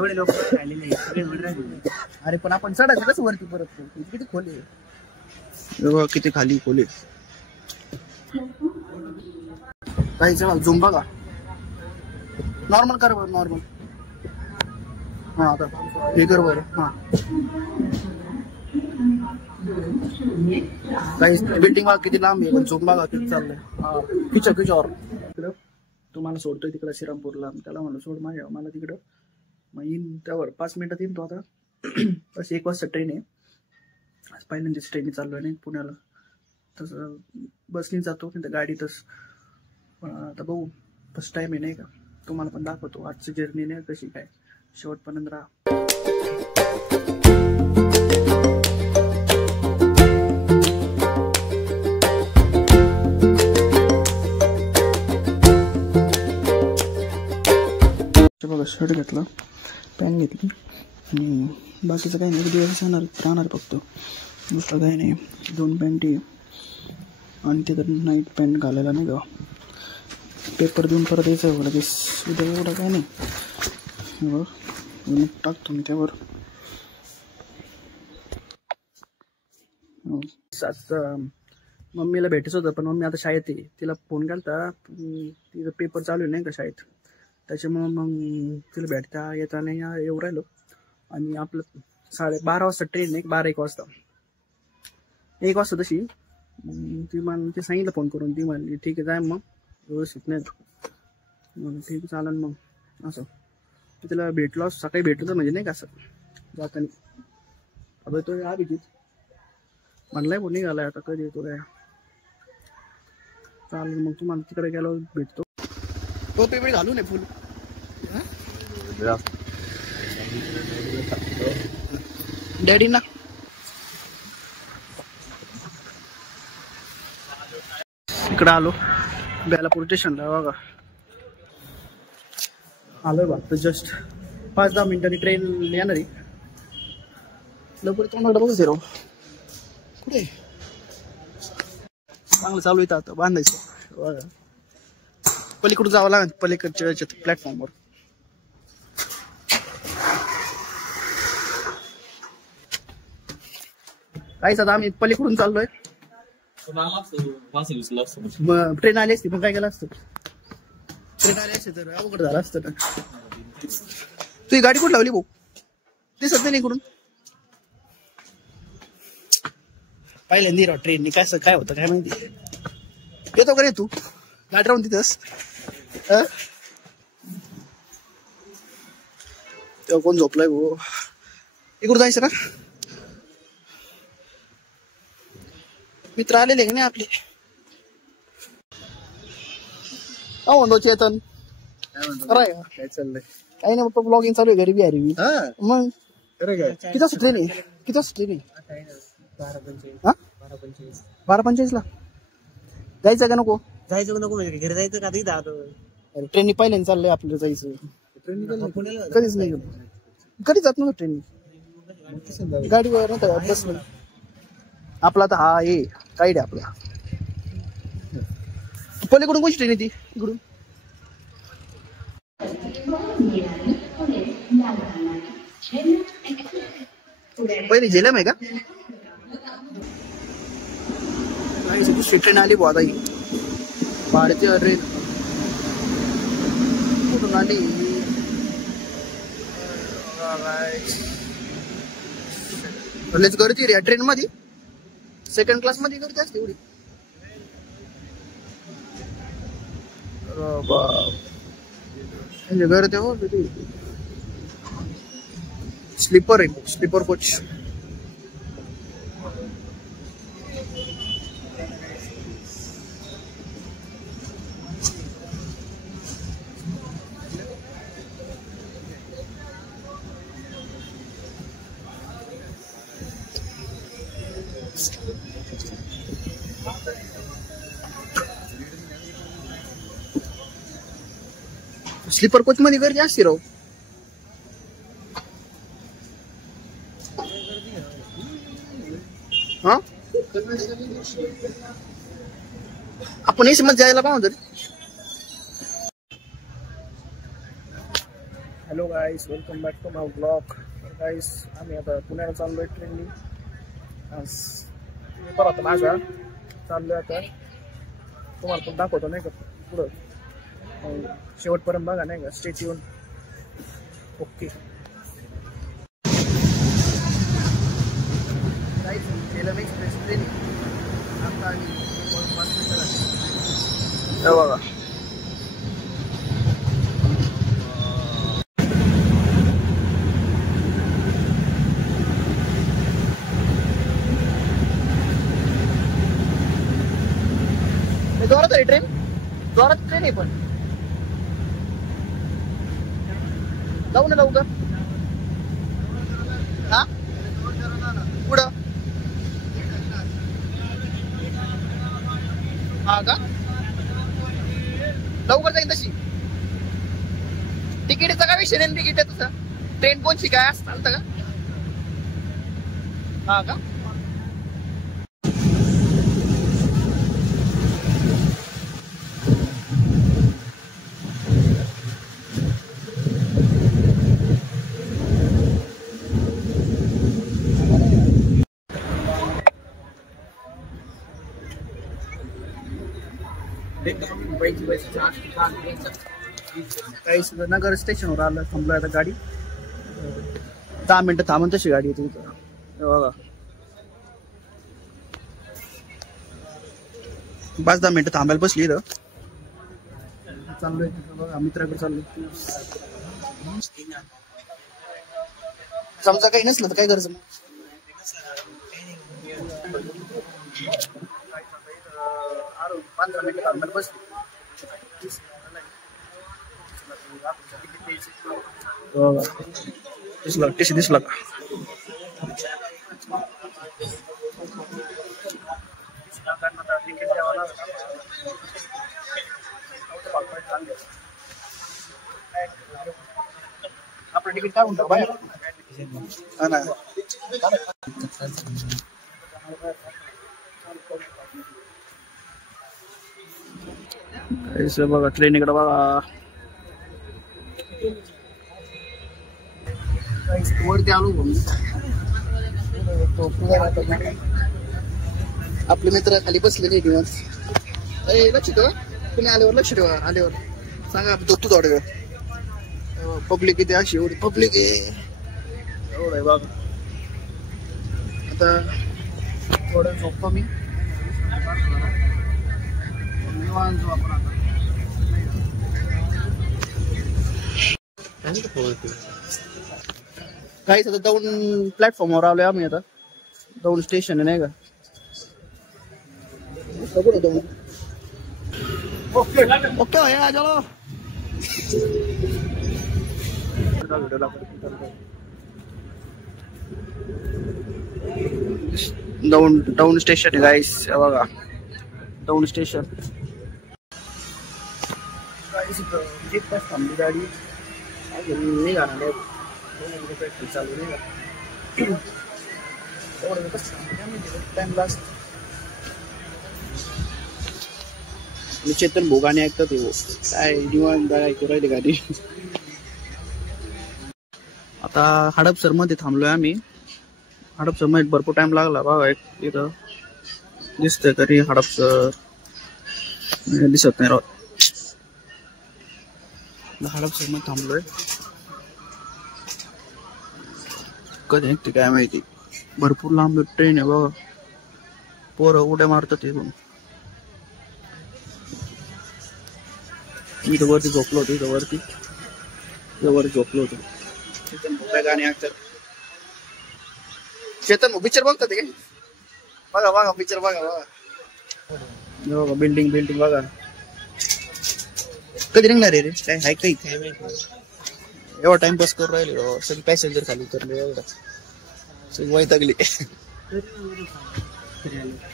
तेवढे लोक राहिलेले अरे पण आपण चढायचं कसं वरती परत किती खोले किती खाली खोले काही चला झूम बघा नॉर्मल कर बरं नॉर्मल हा आता हे कर बरं हा काही बिल्डिंग बघा किती लांब आहे पण झूम बघा किती चाललंय हा पिचर तुम्हाला सोडतोय तिकडं श्रीरामपूरला त्याला म्हणलं सोड माझ्या मला तिकडं मग येईन त्यावर 5 मिनिटात येईन तो आता बस 1 वाजता ट्रेन आहे पहिल्यांदाच ट्रेन चालू आहे नाही पुण्याला तसं बसनी जातो नाही तर गाडीतच आता बघू फर्स्ट टाइम आहे नाही का तुम्हाला पण दाखवतो आजची जर्नी नाही कशी काय शेवटपर्यंत राहा बघा शर्ट घेतला पॅन्ट घेतली आणि बाकीचं काही नाही दिवस राहणार फक्त दुसरं काही नाही 2 पॅन्टी आणि तिथं नाईट पॅन्ट घालायला नाही का पेपर देऊन परत यायचं आहे लगेच उद्या एवढं काय नाही बघ टाकतो मी त्यावर मम्मीला भेटायचं होतं पण मम्मी आता शाळेत आहे तिला फोन केला तिचं पेपर चालू आहे नाही का शाळेत त्याच्यामुळं मग तिला भेटता येता नाही येऊ राहिलो आणि आपलं 12:30 वाजता ट्रेन आहे 12-1 वाजता 1 वाजता तशी ती मला ते सांगितलं फोन करून ती म्हणली ठीक आहे जाय मग व्यवस्थित नाही मग ठीक चालेल मग असं तिला भेटलो सकाळी भेटलो म्हणजे नाही का असं जाताना अबे तो अभिजित म्हणलाय फोन निघालाय आता कधी येतो काय चालेल मग तुम्हाला तिकडे गेलो भेटतो तो पेमेंट घालू नये फुल डॅडी ना इकडे आलो बेलापूर स्टेशनला बघा आलोय बा तर जस्ट 5-10 मिनिटांनी ट्रेन येणार आहे लवकर तोंडाकडे बघूच राव कुठे चांगलं चालू येतं आता बांधायचं बघा पलीकडून जावं लागेल पलीकडच्या याच्यात प्लॅटफॉर्मवर काहीच आता आम्ही पलीकडून चाललोय ट्रेन आली असती पण काय केलं असतं ट्रेन आली असते तर अवघड झालं असतं ना तुझी गाडी कुठं लावली भाऊ दिसत नाही इकडून पहिल्यांदा राव ट्रेननी काय होतं काय माहिती येतो का रे तू गाडी राहून तिथंच तेव्हा कोण झोपलाय भाऊ इकडून जायचं ना मित्र आलेले की नाही आपले म्हणतो चेतन काय चाललंय काही नाही बाप्पा ब्लॉगिंग चालू आहे गरीबी हरीबी मग किती वाजता ट्रेन आहे 12:45 ला जायचं का नको म्हणजे घरी जायचं का तिथं अरे ट्रेननी पहिल्याने चाललंय आपल्याला जायचं कधीच नाही कधी जात नव्हतं ट्रेननी गाडीवर बस आपला तर हा ये गाईड आहे आपला पलीकडून कोणची ट्रेन येते इकडून पहिली झेलम आहे का दुसरी ट्रेन आली बुवा आता ही भाडची ट्रेन कुठून आली लयच गर्दी रे या ट्रेन मध्ये सेकंड क्लास मध्ये गर्दी असते एवढी गर्दी हो स्लीपर आहे स्लीपर कोच स्लीपर कोच मध्ये गर्दी असते राव हा आपण एसी मध्ये जायला पाहतो hello guys, welcome back to my blog. Guys, आम्ही आता पुण्याला चाललोय ट्रेननी. पेपर होता माझा, चाललोय आता. तुम्हाला पण दाखवतो नाही का पुढं, शेवटपर्यंत बघा नाही का, स्टे ट्यून. ओके गाईस, झेलम एक्सप्रेस ट्रेन आता आली. 5 मिनिटं झाली बघा. जोरात आहे ट्रेन, जोरात ट्रेन आहे. पण जाऊ ना लवकर. हा पुढं हा का, लवकर जाईल तशी. तिकीटचा काय विषय नाही, तिकीट आहे तसं. ट्रेन कोणची काय असं चालतं का? हा का, काही नगर स्टेशनवर आलं, थांबलोय आता. गाडी 10 मिनिटं थांबून तशी गाडी येते इथं बघा. 5-10 मिनिटं थांबायला बसली इथं. चाललोय बघा, मित्राकडे चाललोय. समजा काही नसलं तर काय करायचं मग. 15 मिनिटं थांबायला बसली. दिसला का? आपलं तिकीट काय म्हणतो बाहेर? हा ना, बघा ट्रेन इकडे बघा. वरती आलो. आपले मित्र खाली बसलेले दिवस. लक्ष ठेवा, तुम्ही आल्यावर लक्ष ठेवा. आल्यावर सांगा, झोपतो थोडा वेळ. पब्लिक किती अशी, एवढी पब्लिक आहे. एवढं आहे बघा. आता थोडं झोपतो मी. काहीच आता दौंड प्लॅटफॉर्मवर आलोय आम्ही. आता दौंड स्टेशन आहे नाही का. ओके भैया चलो. दौंड स्टेशन आहे गाईस, बघा दौंड स्टेशन. एक तास थांबली गाडी, निघा चालू नाही का. Time last. चेतन भोगाने ऐकतात काय निवांत ऐकू राहिले गाडी. आता हडपसर मध्ये थांबलोय आम्ही. हडपसर मध्ये भरपूर टाइम लागला बघा. एक इथं दिसतंय तरी हडपसर दिसत नाही. हडपसर मध्ये थांबलोय. कधी निघते काय माहिती. भरपूर लांब ट्रेन आहे बघा. पोरं उड्या मारतात इथून. इथं वरती झोपलो होतो. इथं वरती झोपलो होतो. चेतन गाणे ऐकतात. चेतन पिक्चर बघतात काय? बघा पिक्चर बघा. बिल्डिंग बघा. कधी निघणार आहे रे? काय आहे काही एवढा टाइमपास करून राहिले. सगळे पॅसेंजर खाली उतरले. एवढा सगळी वैतागली.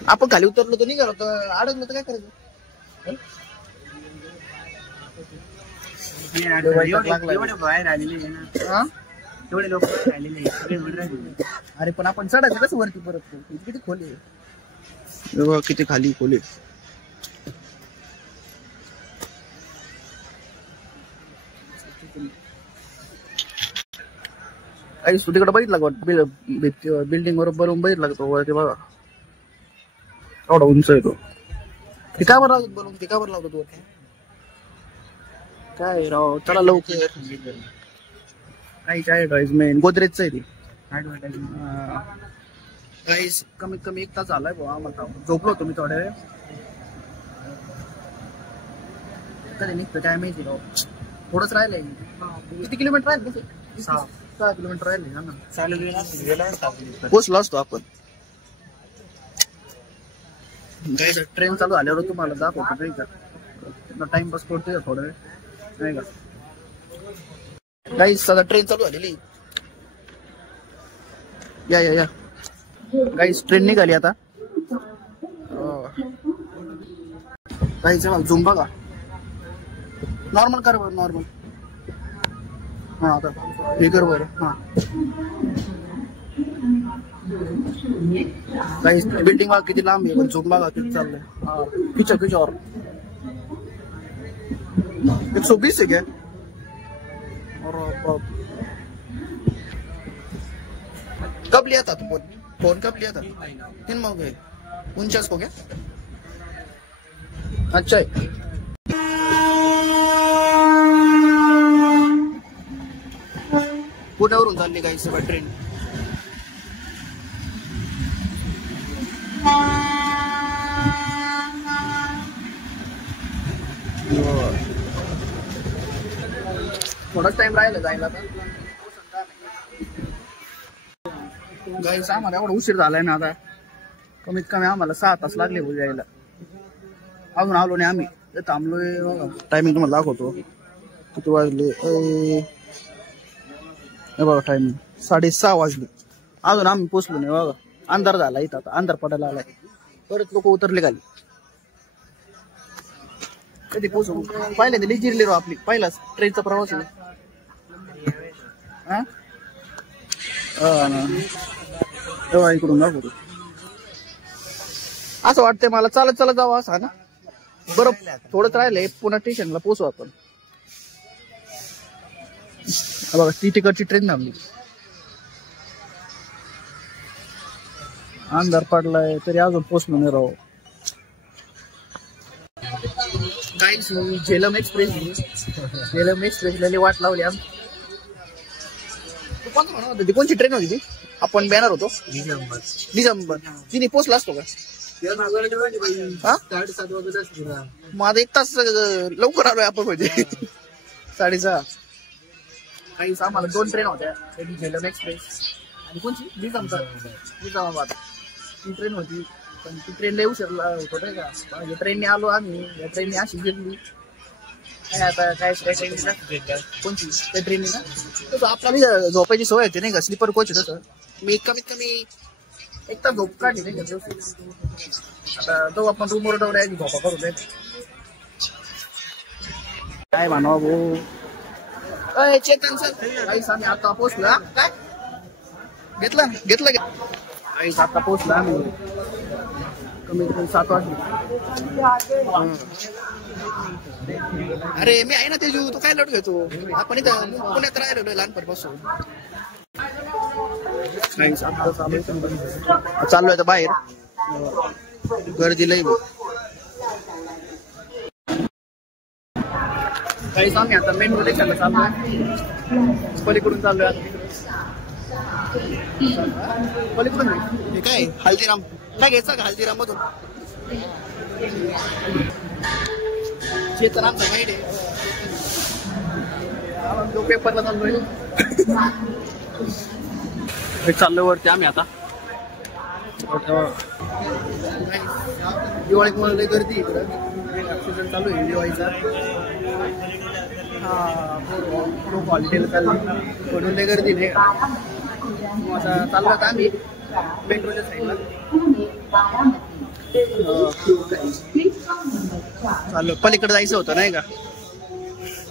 आपण खाली उतरलो तर निघालो तर अडकलो तर काय करायचं? बाहेर आलेले ना, एवढे लोक राहिलेले. अरे पण आपण चढायचं कसं वरती परत? किती खोले, किती खाली खोले. काही तिकडे बघितला बिल्डिंग बरोबर बघितला तो वरती बघा एवढा उंच आहे तो. ते का बरं लावतो बलून? ते का बरं लावतो तू? काय राव चला लवकर. काय ऍडव्हर्टाइजमेंट गोदरेजचं आहे ती गाईस. कमीत कमी 1 तास झालाय भाऊ आम्हाला. झोपलो होतो मी थोड्या वेळ. कधी निघतं काय माहिती राव. थोडंच राहिलंय. किती किलोमीटर राहील? 6 किलोमीटर राहिले ना. पोचलो असतो आपण. ट्रेन चालू झाल्यावर तुम्हाला दाखवतो नाही का. टाइमपास करतोय थोडा वेळ नाही का. गाईस आता ट्रेन चालू झालेली. या या या गाईस ट्रेन निघाली आता. गाईस झूम बघा. नॉर्मल कर बरं नॉर्मल. हा आता हे कर बरं. हा गाईस बिल्डिंग बघा किती लांब आहे पण झूम बघा किती चाललंय. हा किच और 120 है क्या? और कब लिया था तुम फोन कब लिया था? 3 माह हो गए. 49 को क्या? अच्छा है. पुण्यावरून चालली गाईस ट्रेन. थोडाच टाइम राहिला जायला. गाईस आम्हाला एवढा उशीर झालाय ना आता. कमीत कमी आम्हाला 6 तास लागले यायला. अजून आलो नाही आम्ही. थांबलोय बघा. टायमिंग तुम्हाला दाखवतो किती वाजले. हे बघा टायमिंग 6:30 वाजले. अजून आम्ही पोचलो नाही बघा. अंधार झाला इथं. आता अंधार पडायला आलाय. परत लोक उतरले खाली. कधी पोचू पहिल्यांदा लई जिरली राव आपली. पहिलाच ट्रेनचा प्रवास आहे. तेव्हा इकडून दाखवतो. असं वाटतंय मला चालत चालत जावं असं ना. बरं थोडंच राहिलंय पुन्हा स्टेशनला पोचू आपण. बघा ती तिकडची ट्रेन थांबली. अंधार पडलाय तरी अजून पोचलो नाही राव. काहीच झेलम एक्सप्रेसला वाट लावली आम्ही. कोणतं म्हणत होती? कोणची ट्रेन होती ती? आपण बॅनर होतो डिसेंबर. तिने पोचला असतो का? माझा 1 तास लवकर आलोय आपण म्हणजे 6:30. काही आम्हाला 2 ट्रेन होत्या. झेलम एक्सप्रेस आणि कोणची निजामाबाद. ती ट्रेन होती पण ती ट्रेन लई उशीर होतो नाही का. ट्रेनने आलो आम्ही. या ट्रेनने अशी घेतली काय आता काय कोणची त्या ट्रेनने ना. तसं आपल्याला झोपायची सवय होती नाही का. स्लीपर कोच आहे तसं. मी कमीत कमी 1 तास झोप काढली नाही का. आता जाऊ आपण रूमवर जाऊन यायची झोपा करू दे. काय म्हणावं भाऊ. चेतन सर काहीच आम्ही आता पोचला. काय घेतलं काहीच आता पोचला आम्ही. कमीत कमी 7 वाजले. अरे मी आहे ना तेजू. तू काय लढ घेतो. आपण इथं पुण्यात राहिलो लहानपणापासून. चाललोय आता बाहेर. गर्दी लई काही सांग. आता मेन स्टेशनला चाललोय. पलीकडून चाललोय आता. पलीकडून हे काय हल्दीराम काय घ्यायचं का? हल्दीराम मधून चेतन आमचा गाईड आहे. जो पेपरला चाललोय. चाललोय वरती आम्ही आता. दिवाळीत मला लई गर्दी इकडं. सीझन चालू आहे दिवाळीचा. खूप हॉलिडेला चालली म्हणून लई गर्दी नाही. आता चाललो आता आम्ही मेट्रोच्या साईडला. चाललो पलीकडे जायचं होतं नाही का.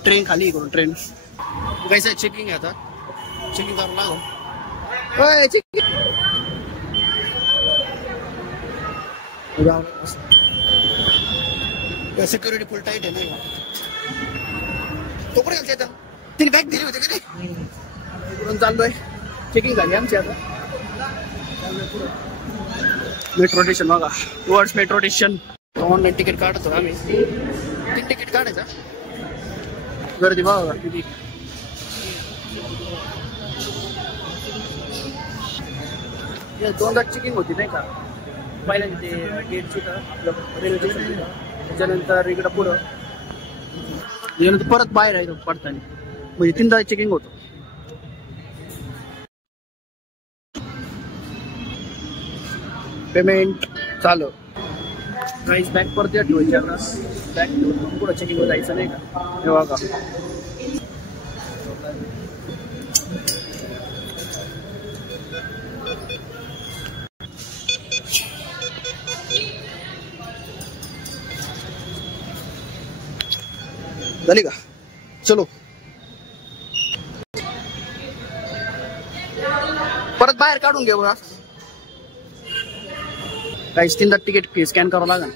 ट्रेन खाली करून ट्रेन जायचं. चेकिंग आहे आता. चेकिंग करावं लागो. सिक्युरिटी फुल टाईट आहे नाही का. तो कुठे घालते तिने बॅग दिली होती का नाही. इकडून चाललोय चेकिंग झाली आमची आता. मेट्रो स्टेशन बघा, towards metro station. Online ticket काढतो आम्ही. 3 तिकीट काढायचा. गर्दी बघा किती. दोनदा चेकिंग होती नाही का. पहिल्यांदा ते गेटची का आपलं रेल्वे स्टेशन, त्याच्यानंतर इकडं पुढं, त्याच्यानंतर परत बाहेर आहे पडताना, म्हणजे 3दा चेकिंग होतं. पेमेंट चालू. प्राईस बॅक परत ठेवायची आता. बॅक ठेवून पुढं चेकिंगवर जायचं नाही का. हे बघा झाली का. चलो परत बाहेर काढून घेऊ. काहीच 3दा तिकीट स्कॅन करावं लागेल.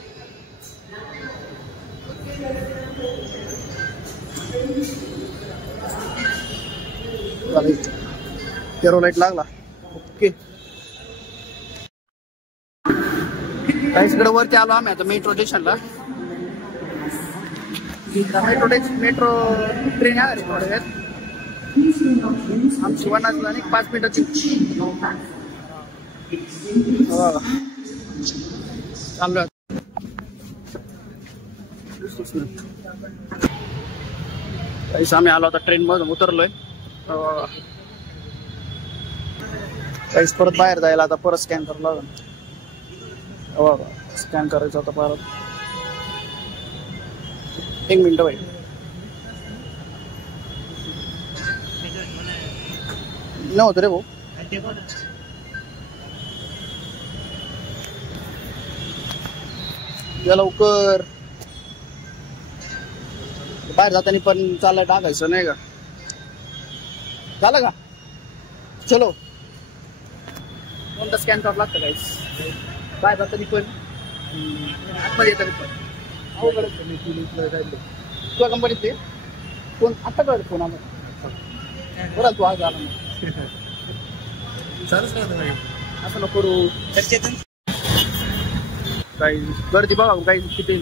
एरो लाईट लागला. ओके काहीच इकडे वरती आलो आम्ही आता मेट्रो स्टेशनला. मेट्रो ट्रेन आहे थोड्या वेळात. आमची 5 मिनिटाची चालू. काहीच आम्ही आलो आता ट्रेन मधून उतरलोय. काहीच परत बाहेर जायला आता परत स्कॅन करावं लागेल. स्कॅन करायचं होता परत. 1 मिनिट बाई. नव्हतं रे भाऊ. या लवकर. बाहेर जाताना पण चालला टाकायचं नाही का. झालं का. चलो. कोणता स्कॅन करावं लागतं काहीच. बाहेर जाताना पण आतमध्ये येताना पण अवघडच. तुझ्या कंपनीतले फोन आता कळत फोन आला बरं. तू आज आला असं नको करू. काही गर्दी बघा काही किती.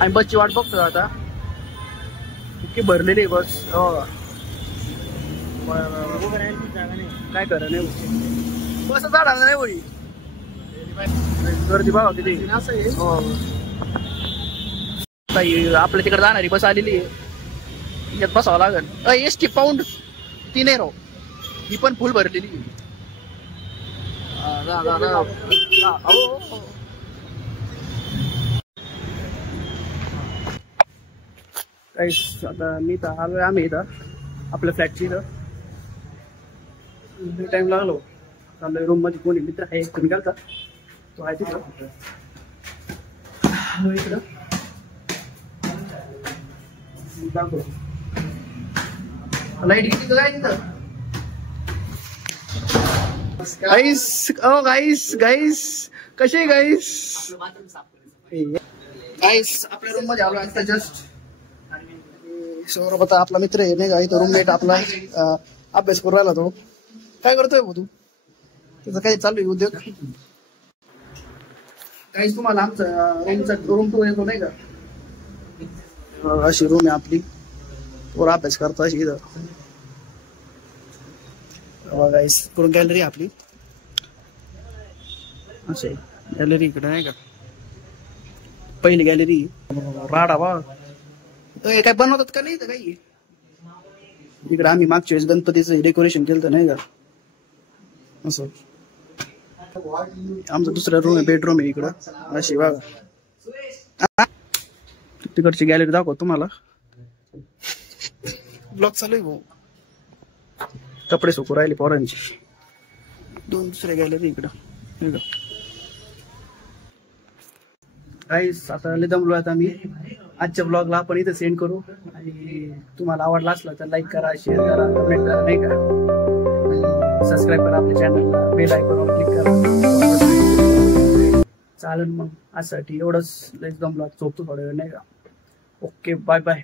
आणि बसची वाट बघतो आता. इतकी भरलेली आहे बस. काय करा नाही बस जाणार नाही होई. गर्दी बघा किती. असं आहे आपल्या तिकडे जाणारी बस आलेली आहे. यात बसावं लागेल. एसटी पाऊंड 3 आहे राव. ही पण फुल भरलेली. काहीच आता मी तर आलोय आम्ही इथं आपल्या फ्लॅटची. इथं टाइम लागलो. चाललोय रूम मध्ये. कोणी मित्र आहे कोणी घालता तो आहे तिथं. इकडं लाईट किती काय तिथं. गाईस गाईस कसे गाईस. गाईस आपल्या रूम मध्ये आलो आता जस्ट. सौरभ आता आपला मित्र आहे नाही का. इथं रूममेट आपला अभ्यास करू राहिला. तो काय करतोय भाऊ तू. त्याचं काही चालू आहे उद्योग. काहीच तुम्हाला आमचा रूम टूर येतो नाही का. अशी रूम आहे आपली. वर अभ्यास करतो अशी इथं. गाईस करून गॅलरी आपली. असे गॅलरी इकडे नाही का. पहिली गॅलरी. राडा बा काय बनवतात का नाही. काही इकडे आम्ही मागच्या वेळेस गणपतीचं डेकोरेशन केलं नाही का. असं आमचा दुसरा रूम आहे. बेडरूम आहे इकडं. अशी बघा. तिकडची गॅलरी दाखव तुम्हाला. ब्लॉग चालू आहे भाऊ. कपडे सुकू राहिले पोरांची. 2 दुसऱ्या गॅलरी इकडं. काहीच आता दमलो आता मी. आजच्या ब्लॉगला आपण इथं सेंड करू. आणि तुम्हाला आवडला असला तर लाईक करा, शेअर करा, कमेंट करा नाही का. सबस्क्राईब करा आपल्या चॅनलला. बेल आयकॉनवर क्लिक करा. चालेल मग आजसाठी एवढंच. एकदम ब्लॉग झोपतो थोड्या वेळ नाही का. Okay bye bye.